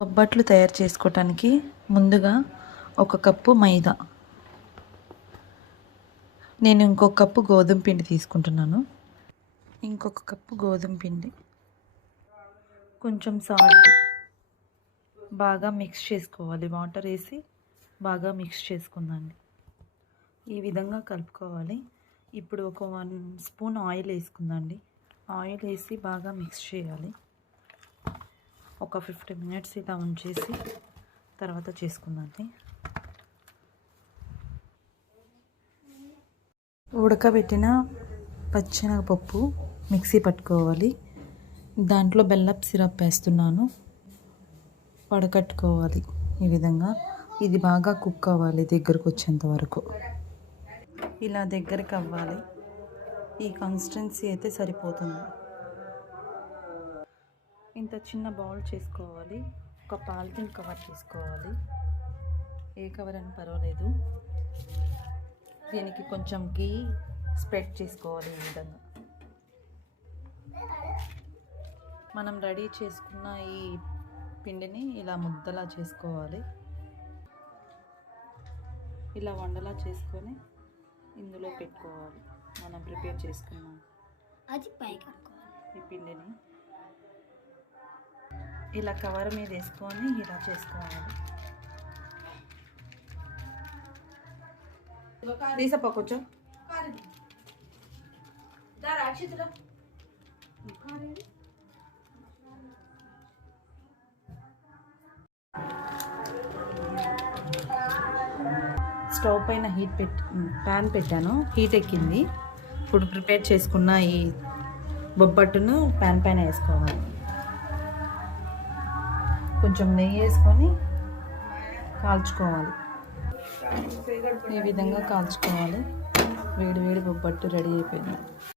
బొబ్బట్లు తయారు చేసుకోవటానికి ముందుగా 1 కప్పు మైదా, నేను ఇంకొక కప్పు గోధుమ పిండి తీసుకుంటున్నాను. ఇంకొక కప్పు గోధుమ పిండి, కొంచెం సాల్ట్, బాగా మిక్స్ చేసుకోవాలి. వాటర్ వేసి బాగా మిక్స్ చేసుకుందండి. ఈ విధంగా కలుపుకోవాలి. ఇప్పుడు ఒక 1 స్పూన్ ఆయిల్ వేసుకుందండి. ఆయిల్ వేసి బాగా మిక్స్ చేయాలి. ఒక 50 మినిట్స్ ఇలా ఉంచేసి తర్వాత చేసుకుందండి. ఉడకబెట్టిన పచ్చెనగపప్పు మిక్సీ పట్టుకోవాలి. దాంట్లో బెల్లపు సిరప్ వేస్తున్నాను. వడకట్టుకోవాలి. ఈ విధంగా ఇది బాగా కుక్ అవ్వాలి దగ్గరకు వచ్చేంత వరకు. ఇలా దగ్గరికి అవ్వాలి. ఈ కన్సిస్టెన్సీ అయితే సరిపోతుంది. ఇంత చిన్న బౌల్ చేసుకోవాలి. ఒక పాలిథిన్ కవర్ తీసుకోవాలి. ఏ కవర్ అని పర్వాలేదు. దీనికి కొంచెం గీ స్ప్రెడ్ చేసుకోవాలి. ఈ విధంగా మనం రెడీ చేసుకున్న ఈ పిండిని ఇలా ముద్దలా చేసుకోవాలి. ఇలా వండలా చేసుకొని ఇందులో పెట్టుకోవాలి. మనం ప్రిపేర్ చేసుకున్నాం అది పైకి ఈ పిండిని ఇలా కవర్ మీద వేసుకొని ఇలా చేసుకోవాలి. తీసప్ప కొంచెం స్టవ్ పైన ప్యాన్ పెట్టాను. హీట్ ఎక్కింది. ఇప్పుడు ప్రిపేర్ చేసుకున్న ఈ బొబ్బట్టును ప్యాన్ పైన వేసుకోవాలి. కొంచెం నెయ్యి వేసుకొని కాల్చుకోవాలి. ఈ విధంగా కాల్చుకోవాలి. వేడి వేడి బొబ్బట్టు రెడీ అయిపోయింది.